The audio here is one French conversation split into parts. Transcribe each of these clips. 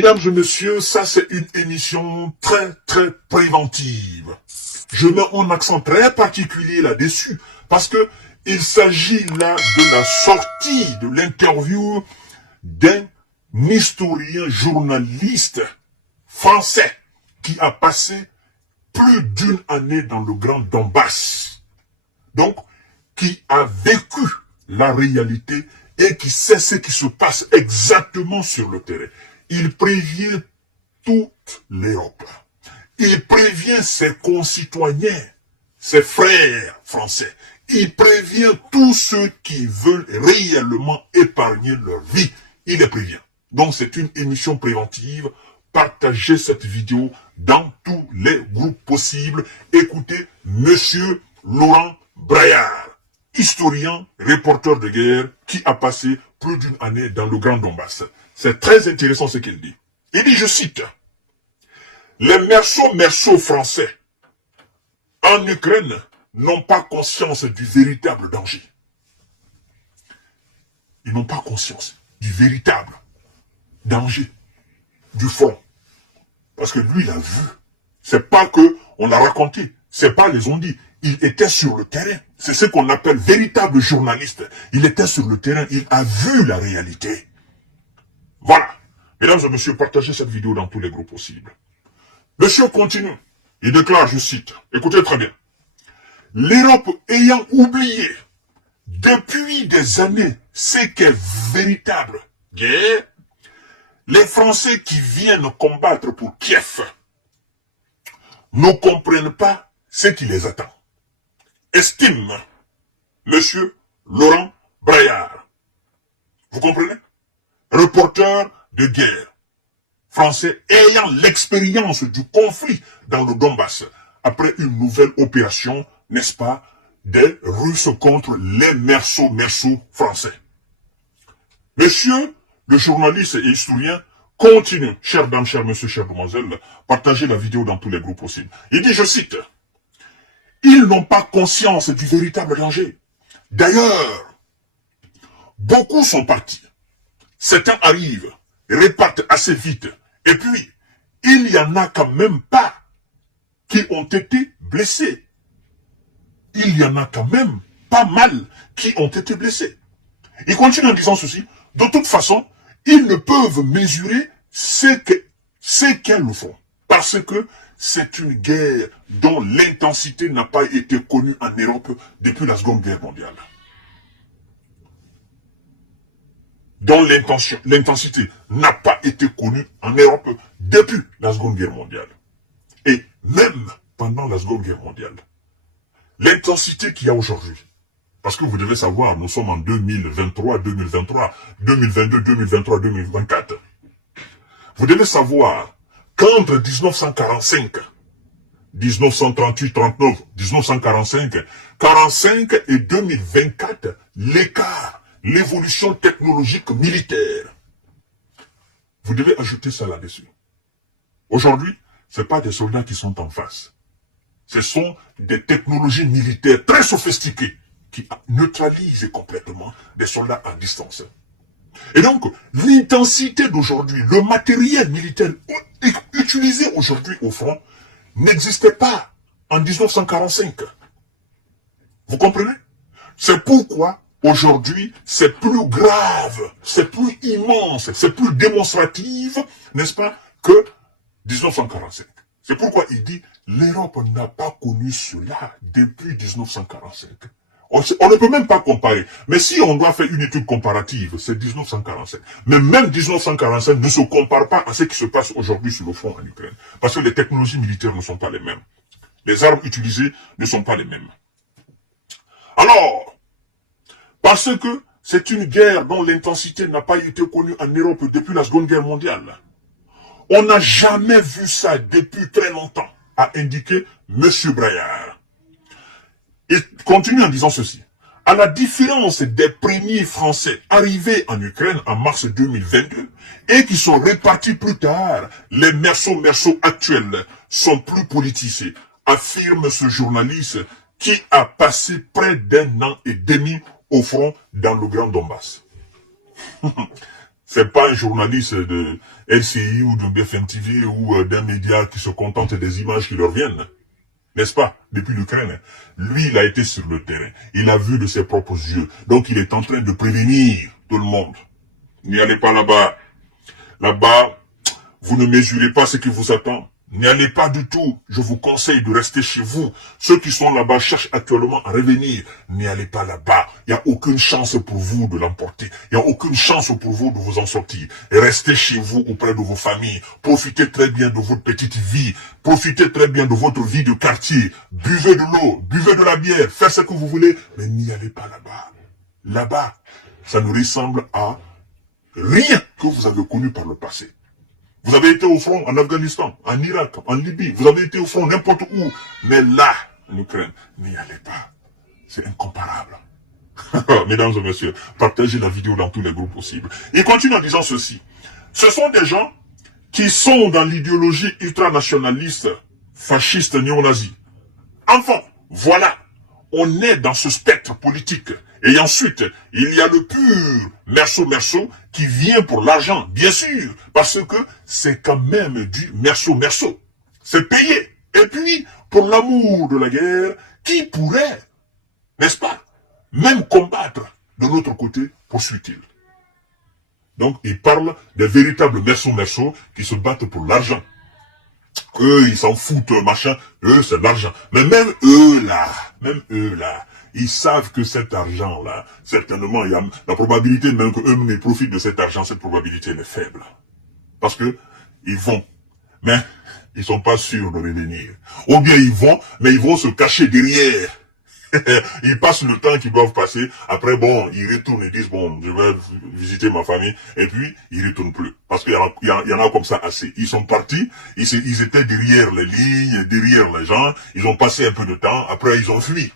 Mesdames et messieurs, ça c'est une émission très préventive. Je mets un accent très particulier là-dessus parce que il s'agit là de la sortie de l'interview d'un historien journaliste français qui a passé plus d'une année dans le Grand Donbass. Donc, qui a vécu la réalité et qui sait ce qui se passe exactement sur le terrain. Il prévient toute l'Europe. Il prévient ses concitoyens, ses frères français. Il prévient tous ceux qui veulent réellement épargner leur vie. Il les prévient. Donc c'est une émission préventive. Partagez cette vidéo dans tous les groupes possibles. Écoutez Monsieur Laurent Braillard, historien, reporter de guerre, qui a passé plus d'une année dans le Grand Donbass. C'est très intéressant ce qu'il dit. Il dit, je cite, « Les merceaux français en Ukraine n'ont pas conscience du véritable danger. » Ils n'ont pas conscience du véritable danger du front. Parce que lui, il a vu. C'est pas que on l'a raconté. C'est pas les ont dit. Il était sur le terrain. C'est ce qu'on appelle véritable journaliste. Il était sur le terrain. Il a vu la réalité. Voilà. Mesdames et messieurs, partagez cette vidéo dans tous les groupes possibles. Monsieur continue. Il déclare, je cite, écoutez très bien. L'Europe ayant oublié depuis des années ce qu'est véritable guerre, les Français qui viennent combattre pour Kiev ne comprennent pas ce qui les attend. Estime Monsieur Laurent Braillard. Vous comprenez? Reporter de guerre français ayant l'expérience du conflit dans le Donbass après une nouvelle opération, n'est-ce pas, des Russes contre les merceaux français. Monsieur le journaliste et historien continue, chères dames, chers messieurs, chères demoiselles, partagez la vidéo dans tous les groupes possibles. Il dit, je cite, « Ils n'ont pas conscience du véritable danger. D'ailleurs, beaucoup sont partis. Certains arrivent, repartent assez vite. Et puis, il y en a quand même pas qui ont été blessés. Il y en a quand même pas mal qui ont été blessés. » Il continue en disant ceci. De toute façon, ils ne peuvent mesurer ce qu'elles font. Parce que c'est une guerre dont l'intensité n'a pas été connue en Europe depuis la Seconde Guerre mondiale. Dont l'intensité n'a pas été connue en Europe depuis la Seconde Guerre mondiale. Et même pendant la Seconde Guerre mondiale. L'intensité qu'il y a aujourd'hui, parce que vous devez savoir, nous sommes en 2023, 2022, 2023, 2024. Vous devez savoir qu'entre 1945, 1938, 39, 1945, 45 et 2024, l'écart, l'évolution technologique militaire. Vous devez ajouter ça là-dessus. Aujourd'hui, ce n'est pas des soldats qui sont en face. Ce sont des technologies militaires très sophistiquées qui neutralisent complètement des soldats à distance. Et donc, l'intensité d'aujourd'hui, le matériel militaire utilisé aujourd'hui au front, n'existait pas en 1945. Vous comprenez? C'est pourquoi, aujourd'hui, c'est plus grave, c'est plus immense, c'est plus démonstratif, n'est-ce pas, que 1945. C'est pourquoi il dit, l'Europe n'a pas connu cela depuis 1945. On ne peut même pas comparer. Mais si on doit faire une étude comparative, c'est 1945. Mais même 1945 ne se compare pas à ce qui se passe aujourd'hui sur le front en Ukraine. Parce que les technologies militaires ne sont pas les mêmes. Les armes utilisées ne sont pas les mêmes. Alors, parce que c'est une guerre dont l'intensité n'a pas été connue en Europe depuis la Seconde Guerre mondiale. On n'a jamais vu ça depuis très longtemps, a indiqué M. Braillard. Il continue en disant ceci. À la différence des premiers Français arrivés en Ukraine en mars 2022 et qui sont répartis plus tard, les merceaux actuels sont plus politisés, affirme ce journaliste qui a passé près d'1 an et demi au front dans le Grand Donbass. C'est pas un journaliste de LCI ou de BFM TV ou d'un média qui se contente des images qui leur viennent. N'est-ce pas? Depuis l'Ukraine. Lui, il a été sur le terrain. Il a vu de ses propres yeux. Donc, il est en train de prévenir tout le monde. N'y allez pas là-bas. Là-bas, vous ne mesurez pas ce qui vous attend. N'y allez pas du tout. Je vous conseille de rester chez vous. Ceux qui sont là-bas cherchent actuellement à revenir. N'y allez pas là-bas. Il n'y a aucune chance pour vous de l'emporter. Il n'y a aucune chance pour vous de vous en sortir. Et restez chez vous auprès de vos familles. Profitez très bien de votre petite vie. Profitez très bien de votre vie de quartier. Buvez de l'eau, buvez de la bière, faites ce que vous voulez. Mais n'y allez pas là-bas. Là-bas, ça ne ressemble à rien que vous avez connu par le passé. Vous avez été au front en Afghanistan, en Irak, en Libye. Vous avez été au front n'importe où. Mais là, en Ukraine, n'y allez pas. C'est incomparable. Mesdames et messieurs, partagez la vidéo dans tous les groupes possibles. Il continue en disant ceci. Ce sont des gens qui sont dans l'idéologie ultranationaliste, fasciste, néo-nazi. Enfin, voilà. On est dans ce spectre politique. Et ensuite, il y a le pur merceau qui vient pour l'argent, bien sûr, parce que c'est quand même du merceau. C'est payé. Et puis, pour l'amour de la guerre, qui pourrait, n'est-ce pas, même combattre de l'autre côté, poursuit-il. Donc, il parle des véritables merceaux qui se battent pour l'argent. Eux, ils s'en foutent, machin. Eux, c'est l'argent. Mais même eux, là, ils savent que cet argent-là, certainement, il y a la probabilité même qu'eux-mêmes profitent de cet argent, cette probabilité, elle est faible. Parce que, ils vont. Mais, ils sont pas sûrs de revenir. Ou bien ils vont, mais ils vont se cacher derrière. Ils passent le temps qu'ils doivent passer. Après, bon, ils retournent et disent, bon, je vais visiter ma famille. Et puis, ils retournent plus. Parce qu'il y en a comme ça assez. Ils sont partis. Ils étaient derrière les lignes, derrière les gens. Ils ont passé un peu de temps. Après, ils ont fui.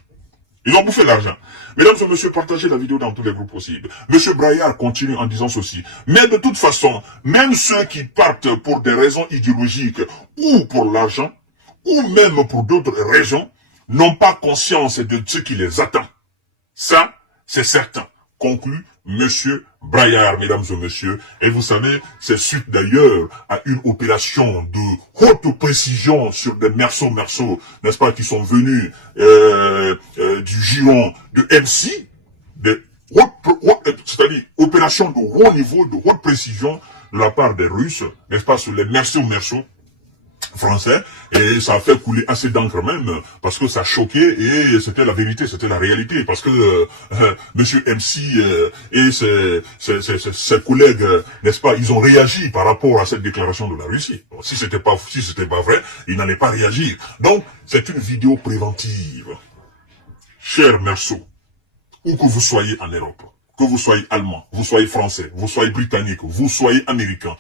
Ils ont bouffé l'argent. Mesdames et messieurs, partagez la vidéo dans tous les groupes possibles. Monsieur Braillard continue en disant ceci. Mais de toute façon, même ceux qui partent pour des raisons idéologiques ou pour l'argent, ou même pour d'autres raisons, n'ont pas conscience de ce qui les attend. Ça, c'est certain. Conclut Monsieur Braillard, mesdames et messieurs. Et vous savez, c'est suite d'ailleurs à une opération de haute précision sur des merceaux, n'est-ce pas, qui sont venus du giron de MC, c'est-à-dire opération de haut niveau, de haute précision de la part des Russes, n'est-ce pas, sur les merceaux français, et ça a fait couler assez d'encre même, parce que ça choquait, et c'était la vérité, c'était la réalité, parce que Monsieur MC et ses collègues, n'est-ce pas, ils ont réagi par rapport à cette déclaration de la Russie. Bon, si c'était pas vrai, ils n'allaient pas réagir. Donc, c'est une vidéo préventive. Cher Merceau, où que vous soyez en Europe, que vous soyez allemand, vous soyez français, vous soyez britannique, vous soyez américain,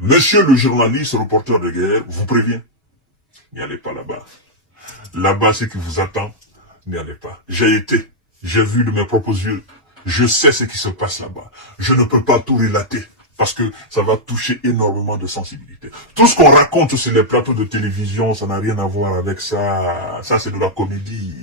monsieur le journaliste, reporter de guerre, vous prévient. N'y allez pas là-bas. Là-bas, ce qui vous attend, n'y allez pas. J'ai vu de mes propres yeux. Je sais ce qui se passe là-bas. Je ne peux pas tout relater, parce que ça va toucher énormément de sensibilité. Tout ce qu'on raconte sur les plateaux de télévision, ça n'a rien à voir avec ça. Ça, c'est de la comédie.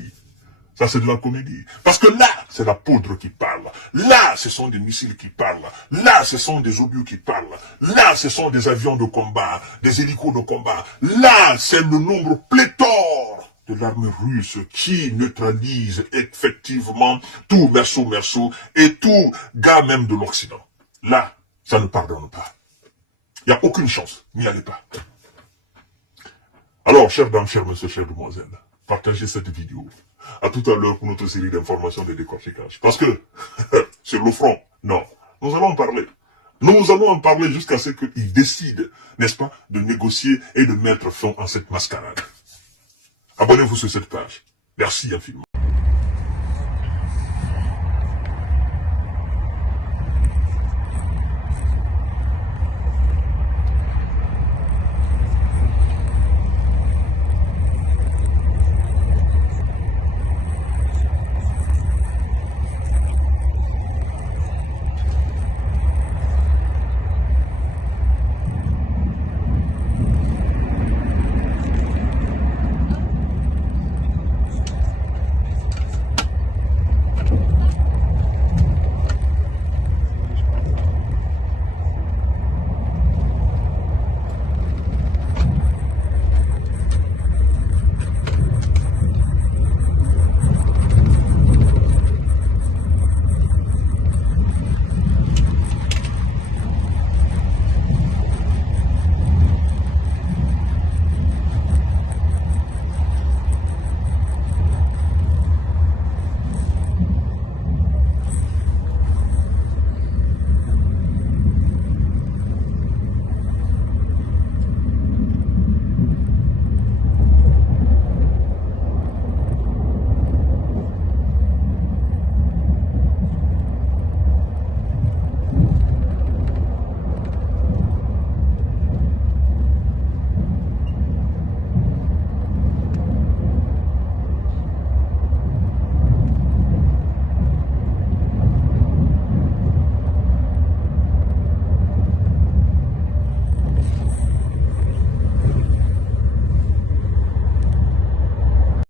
Ça, c'est de la comédie. Parce que là, c'est la poudre qui parle. Là, ce sont des missiles qui parlent. Là, ce sont des obus qui parlent. Là, ce sont des avions de combat, des hélicos de combat. Là, c'est le nombre pléthore de l'armée russe qui neutralise effectivement tout merceau et tout gars même de l'Occident. Là, ça ne pardonne pas. Il n'y a aucune chance. N'y allez pas. Alors, chers dames, chers messieurs, chères demoiselles, partagez cette vidéo. À tout à l'heure pour notre série d'informations de décortiquage. Parce que, sur le front, non. Nous allons en parler. Nous allons en parler jusqu'à ce qu'ils décident, n'est-ce pas, de négocier et de mettre fin à cette mascarade. Abonnez-vous sur cette page. Merci infiniment.